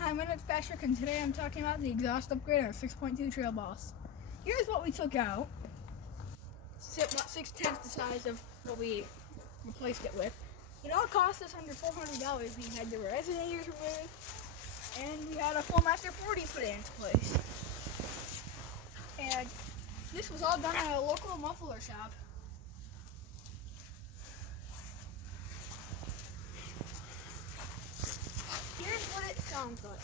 Hi, my name's Patrick, and today I'm talking about the exhaust upgrade on a 6.2 Trail Boss. Here's what we took out. It's about 6/10 the size of what we replaced it with. It all cost us under $400. We had the resonators removed, and we had a full Master 40 put into place. And this was all done at a local muffler shop. Here's what it sounds like.